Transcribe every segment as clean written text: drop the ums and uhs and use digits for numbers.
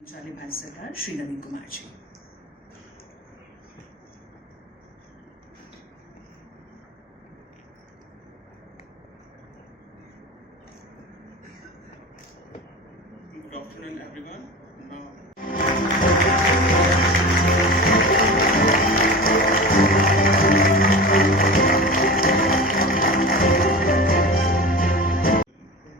मंत्रालय भारत सरकार श्री नवीन Kumar ji. Good afternoon, everyone.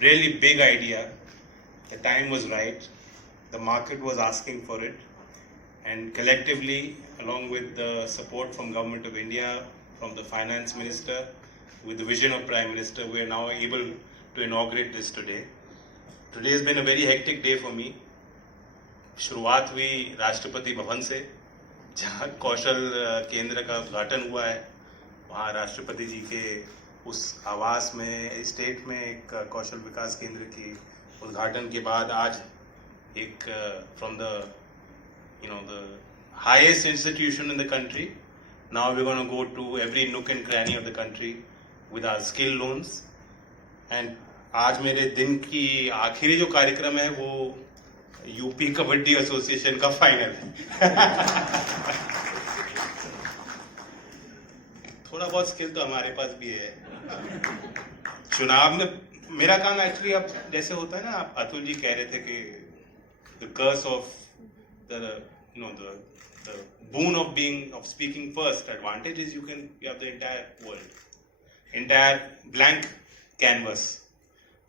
Really big idea. The time was right. The market was asking for it, and collectively, along with the support from Government of India, from the Finance Minister, with the vision of Prime Minister, we are now able to inaugurate this today. Today has been a very hectic day for me. शुरुआत हुई राष्ट्रपति भवन से, जहाँ कौशल केंद्र का उद्घाटन हुआ है। वहाँ राष्ट्रपति जी के उस आवास में, स्टेट में एक कौशल विकास केंद्र की उद्घाटन के बाद आज एक from the highest institution in the country, now we're going to go to every nook and cranny of the country with our skill loans. And आज मेरे दिन की आखिरी जो कार्यक्रम है वो यूपी कबड्डी एसोसिएशन का फाइनल है। थोड़ा बहुत स्किल तो हमारे पास भी है। चुनाव में मेरा काम एक्चुअली अब जैसे होता है ना, आप अतुल जी कह रहे थे कि the curse of the boon of speaking first, advantage is you have the entire world, entire blank canvas,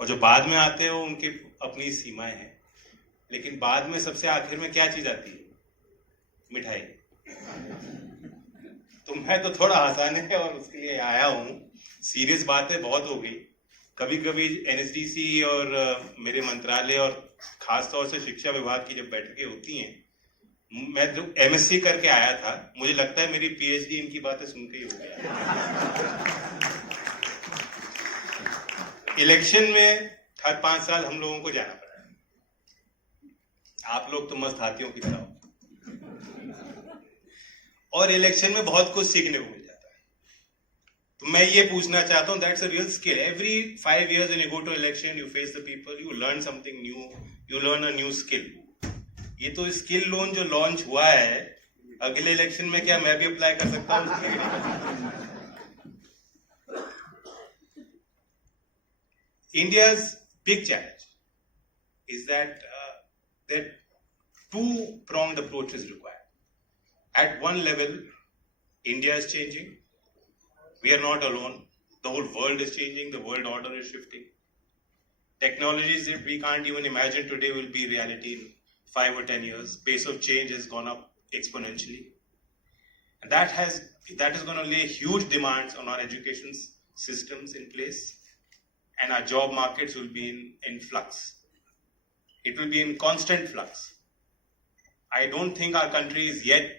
और जो बाद में आते हैं उनकी अपनी सीमाएं हैं। लेकिन बाद में सबसे आखिर में क्या चीज आती है? मिठाई। तो मैं तो थोड़ा आसान है और उसके लिए आया हूँ। सीरियस बातें बहुत हो गई। कभी कभी एनएसडीसी और मेरे मंत्रालय और खास तौर से शिक्षा विभाग की जब बैठकें होती हैं, मैं जो एमएससी करके आया था, मुझे लगता है मेरी पीएचडी इनकी बातें सुन के ही हो गया। इलेक्शन में हर 5 साल हम लोगों को जाना पड़ा है। आप लोग तो मस्त हाथियों की तरह हो, और इलेक्शन में बहुत कुछ सीखने को मिल जाता है। तो मैं ये पूछना चाहता हूँ, that's a real skill. Every 5 years when you go to election, you face the people, you learn something new, you learn a new skill. ये तो स्किल लोन जो लॉन्च हुआ है, अगले इलेक्शन में क्या मैं भी अप्लाई कर सकता हूँ? India's big challenge is that that two-pronged approach is required. At one level, India is changing. We are not alone. The whole world is changing. The world order is shifting. Technologies that we can't even imagine today will be reality in 5 or 10 years. Pace of change has gone up exponentially. And that is going to lay huge demands on our education systems in place. And our job markets will be in flux. It will be in constant flux. I don't think our country is yet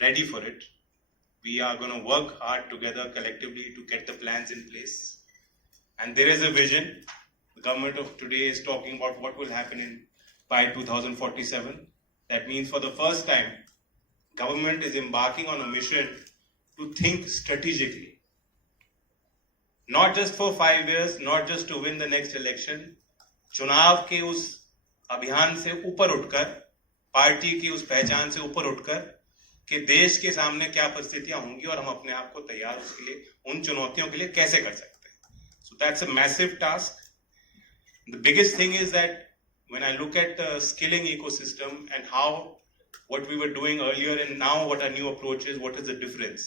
ready for it. We are going to work hard together collectively to get the plans in place. And there is a vision. The government of today is talking about what will happen by 2047. That means for the first time, government is embarking on a mission to think strategically. Not just for 5 years, not just to win the next election. चुनाव के उस अभियान से ऊपर उठकर, party की उस पहचान से ऊपर उठकर, कि देश के सामने क्या परिस्थितियां होंगी और हम अपने आप को तैयार उसके लिए, उन चुनौतियों के लिए कैसे कर सकते हैं. So that's a massive task. The biggest thing is that when I look at the skilling ecosystem and what we were doing earlier and now what our new approach is, what is the difference?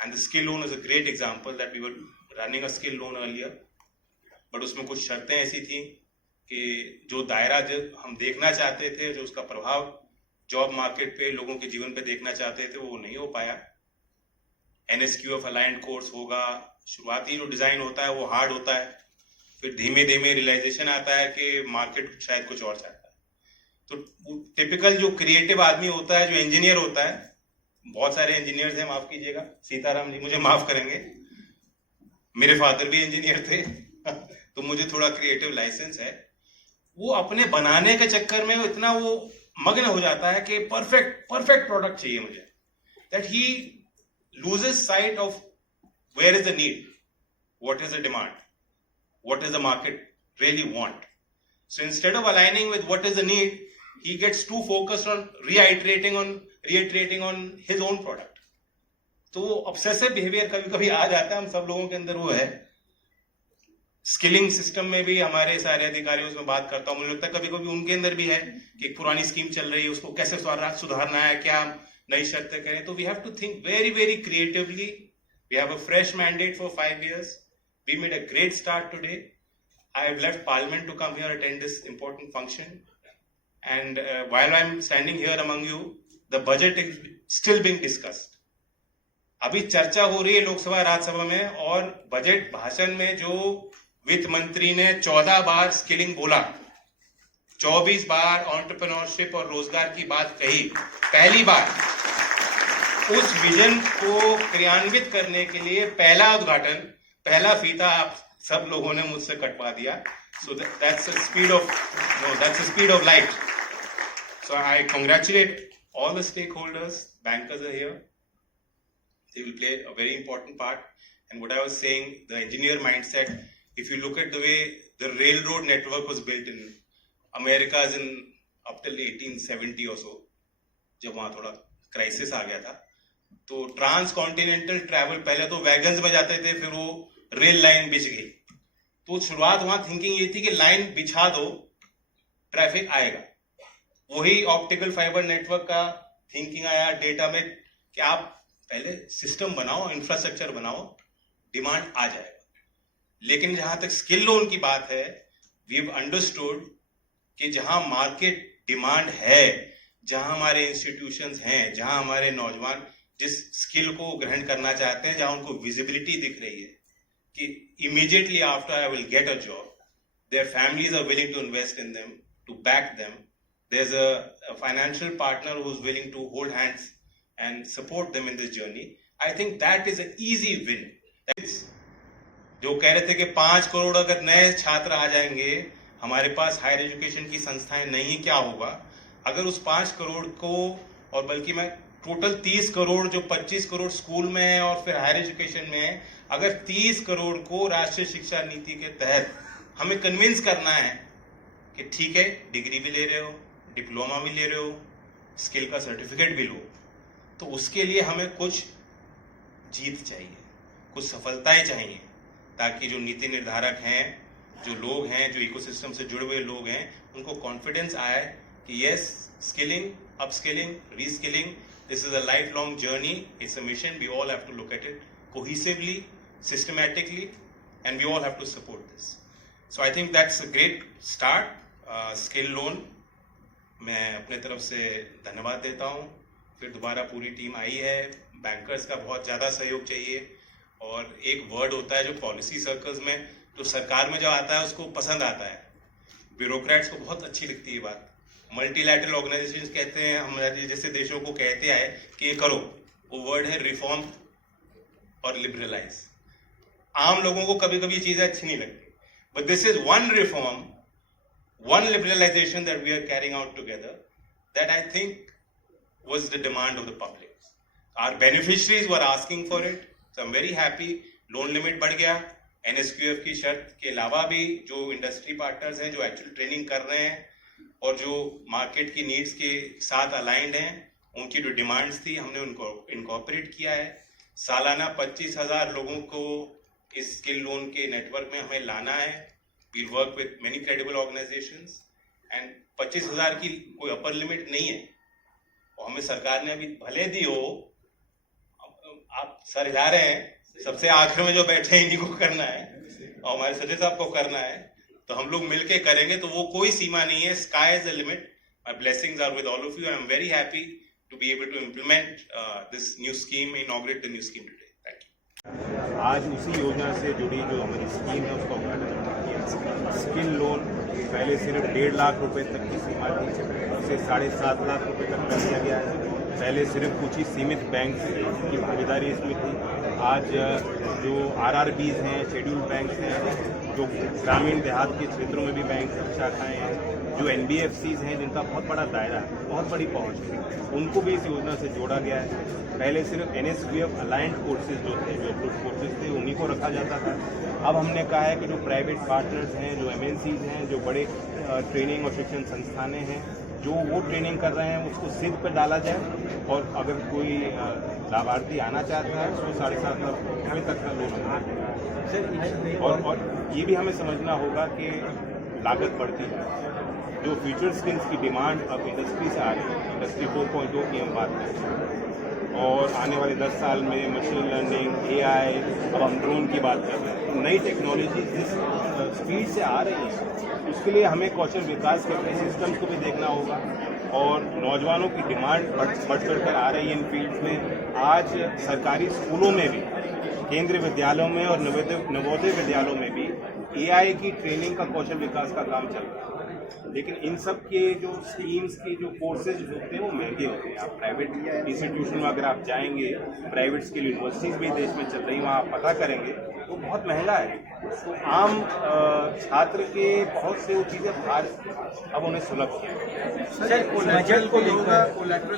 And the skill loan is a great example that we were running a skill loan earlier, but उसमें कुछ शर्तें ऐसी थी कि जो दायरा जो हम देखना चाहते थे, जो उसका प्रभाव जॉब मार्केट पे, लोगों के जीवन पे देखना चाहते थे, वो नहीं हो पाया. NSQF अलाइंड कोर्स होगा, शुरुआती जो डिजाइन होता है वो हार्ड होता है, फिर धीमे धीमे रियलाइजेशन आता है कि मार्केट शायद कुछ और चाहता है. तो टिपिकल जो क्रिएटिव आदमी होता है, जो इंजीनियर होता है, बहुत सारे इंजीनियर्स हैं, माफ कीजिएगा, सीताराम जी मुझे माफ करेंगे, मेरे फादर भी इंजीनियर थे, तो मुझे थोड़ा क्रिएटिव लाइसेंस है. वो अपने बनाने के चक्कर में इतना वो मग्न हो जाता है कि परफेक्ट प्रोडक्ट चाहिए मुझे, that he loses sight of where is the need, what is the demand, what does the market really want. So instead of aligning with what is the need, he gets too focused on reiterating on his own product. तो obsessive behaviour कभी कभी आ जाता है, हम सब लोगों के अंदर वो है. स्किलिंग सिस्टम में भी हमारे सारे अधिकारियों से बात करता हूँ, मुझे लगता है कभी कभी उनके अंदर भी है कि एक पुरानी स्कीम चल रही है, उसको कैसे सुधारना है, क्या नई शर्तें करें. तो we have to think very very creatively. We have a fresh mandate for 5 years. We made a great start today. I have left Parliament to come here attend this important function. And while I'm standing here among you, the budget is still being discussed. अभी चर्चा हो रही है लोकसभा राज्यसभा में, और budget भाषण में जो वित्त मंत्री ने 14 बार स्किलिंग बोला, 24 बार एंटरप्रेन्योरशिप और रोजगार की बात कही, पहली बार उस विजन को क्रियान्वित करने के लिए पहला उद्घाटन, पहला फीता आप सब लोगों ने मुझसे कटवा दिया. So that's the speed of light. So I congratulate all the stakeholders. Bankers are here. They will play a very important part. And what I was saying, the engineer mindset, if you look at the way the railroad network was built in America up till 1870 or so, जब वहाँ थोड़ा crisis आ गया था, तो trans continental travel पहले तो wagons में जाते थे, फिर वो रेल लाइन बिछ गई. तो शुरुआत वहां थिंकिंग ये थी कि लाइन बिछा दो, ट्रैफिक आएगा. वही ऑप्टिकल फाइबर नेटवर्क का थिंकिंग आया डेटा में कि आप पहले सिस्टम बनाओ, इंफ्रास्ट्रक्चर बनाओ, डिमांड आ जाएगा. लेकिन जहां तक स्किल लोन की बात है, वी हैव अंडरस्टूड कि जहां मार्केट डिमांड है, जहां हमारे इंस्टीट्यूशंस हैं, जहां हमारे नौजवान जिस स्किल को ग्रहण करना चाहते हैं, जहां उनको विजिबिलिटी दिख रही है कि immediately after I will get a job, their families are willing to invest in them, to back them. There's a financial partner who's willing to hold hands and support them in this journey. I think that is an easy win. जो कह रहे थे कि 5 करोड़ अगर नए छात्र आ जाएंगे, हमारे पास हायर एजुकेशन की संस्थाएं नहीं, क्या होगा? अगर उस 5 करोड़ को, और बल्कि मैं टोटल 30 करोड़ जो 25 करोड़ स्कूल में है और फिर हायर एजुकेशन में है, अगर 30 करोड़ को राष्ट्रीय शिक्षा नीति के तहत हमें कन्विंस करना है कि ठीक है, डिग्री भी ले रहे हो, डिप्लोमा भी ले रहे हो, स्किल का सर्टिफिकेट भी लो, तो उसके लिए हमें कुछ जीत चाहिए, कुछ सफलताएं चाहिए, ताकि जो नीति निर्धारक हैं, जो लोग हैं, जो इकोसिस्टम से जुड़े हुए लोग हैं, उनको कॉन्फिडेंस आए कि yes, skilling, upskilling, reskilling, this is a lifelong journey. It's a mission. We all have to look at it cohesively, systematically, and we all have to support this. So I think that's a great start. Skill loan, मैं अपने तरफ से धन्यवाद देता हूँ. फिर दोबारा पूरी टीम आई है. बैंकर्स का बहुत ज़्यादा सहयोग चाहिए. और एक वर्ड होता है जो पॉलिसी सर्कल्स में, जो सरकार में जो आता है उसको पसंद आता है, ब्यूरोक्रेट्स को बहुत अच्छी लगती है बात. मल्टीलैटरल ऑर्गेनाइजेशंस कहते हैं, हमारे जैसे देशों को कहते आए कि ये करो, वो वर्ड है रिफॉर्म और लिबरलाइज. आम लोगों को कभी कभी चीजें अच्छी नहीं लगती, but this is one reform, one liberalisation that we are carrying out together, that I think was the demand of the public. Our beneficiaries were asking for it, so I am very happy. Loan limit बढ़ गया. NSQF की शर्त के अलावा भी जो industry partners हैं, जो एक्चुअली ट्रेनिंग कर रहे हैं और जो मार्केट की नीड्स के साथ अलाइंड हैं, उनकी जो डिमांड्स थी, हमने उनको इनकॉर्पोरेट किया है. सालाना 25,000 लोगों को इस स्किल लोन के नेटवर्क में हमें लाना है. We work with many credible organisations, and 25,000 की कोई अपर लिमिट नहीं है. और हमें सरकार ने अभी भले दी हो, आप सर हिला रहे हैं, सबसे आखिर में जो बैठे हैं इन्हीं को करना है, और हमारे सचिव साहब को करना है, तो हम लोग मिलके करेंगे. तो वो कोई सीमा नहीं है. Sky is the limit. My blessings are with all of you. I am very happy to be able to implement this new scheme, inaugurate the new scheme today. Thank you. आज उसी योजना से जुड़ी जो हमारी स्कीम है उसका उद्घाटन किया. स्किल लोन पहले सिर्फ 1.5 लाख रुपए तक की सीमा थी, उसे 7.5 लाख रुपए तक कर दिया गया है. पहले सिर्फ कुछ ही सीमित बैंक की भागीदारी इसमें थी. आज जो RRBs हैं, शेड्यूल बैंक हैं, जो ग्रामीण देहात के क्षेत्रों में भी बैंक शाखाएँ हैं, जो NBFCs हैं जिनका बहुत बड़ा दायरा है, बहुत बड़ी पहुँच है, उनको भी इस योजना से जोड़ा गया है. पहले सिर्फ NSQF अलाइंड कोर्सेज जो थे, जो अप्रूव्ड कोर्सेज थे, उन्हीं को रखा जाता था. अब हमने कहा है कि जो प्राइवेट पार्टनर्स हैं, जो MNCs हैं, जो बड़े ट्रेनिंग और शिक्षण संस्थानें हैं, जो वो ट्रेनिंग कर रहे हैं उसको सिद्ध पर डाला जाए, और अगर कोई लाभार्थी आना चाहता है उसको 7.5 लाख रुपये तक का लोन मिलेगा। और ये भी हमें समझना होगा कि लागत बढ़ती है, जो फ्यूचर स्किल्स की डिमांड अब इंडस्ट्री से आ रही है, इंडस्ट्री 4.0 की हम बात करते हैं, और आने वाले 10 साल में मशीन लर्निंग, AI, अब हम ड्रोन की बात कर रहे हैं, तो नई टेक्नोलॉजी जिस स्पीड से आ रही है उसके लिए हमें कौशल विकास के अपने सिस्टम्स को भी देखना होगा, और नौजवानों की डिमांड बढ़ चढ़ कर आ रही है इन फील्ड्स में। आज सरकारी स्कूलों में भी, केंद्रीय विद्यालयों में और नवोदय विद्यालयों में भी AI की ट्रेनिंग का कौशल विकास का काम चल रहा है, लेकिन इन सब के जो स्कीम्स के जो कोर्सेज होते हैं वो महंगे होते हैं। आप प्राइवेट इंस्टीट्यूशन में अगर आप जाएंगे, प्राइवेट स्किल यूनिवर्सिटीज़ भी देश में चल रही हैं, वहाँ आप पता करेंगे तो बहुत महंगा है। तो आम छात्र के बहुत से वो चीज़ें बाहर अब उन्हें सुलभ किया। सर, बजट को लेकर